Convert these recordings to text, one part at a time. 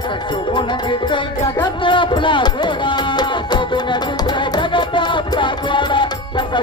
शोभून तिथे जगत आपला घोडा शोभून तिथे जगत आपला घोडा तसा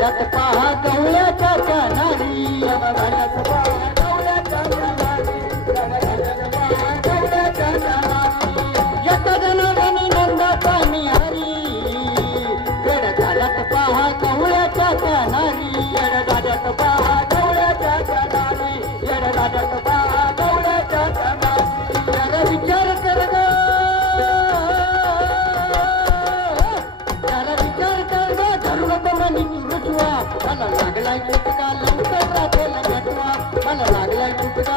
घालत पहा गवळ्याच्या नारी घालत पहा लागलाय तुटका लंकर राखेला नटवा मला लागलाय तुटका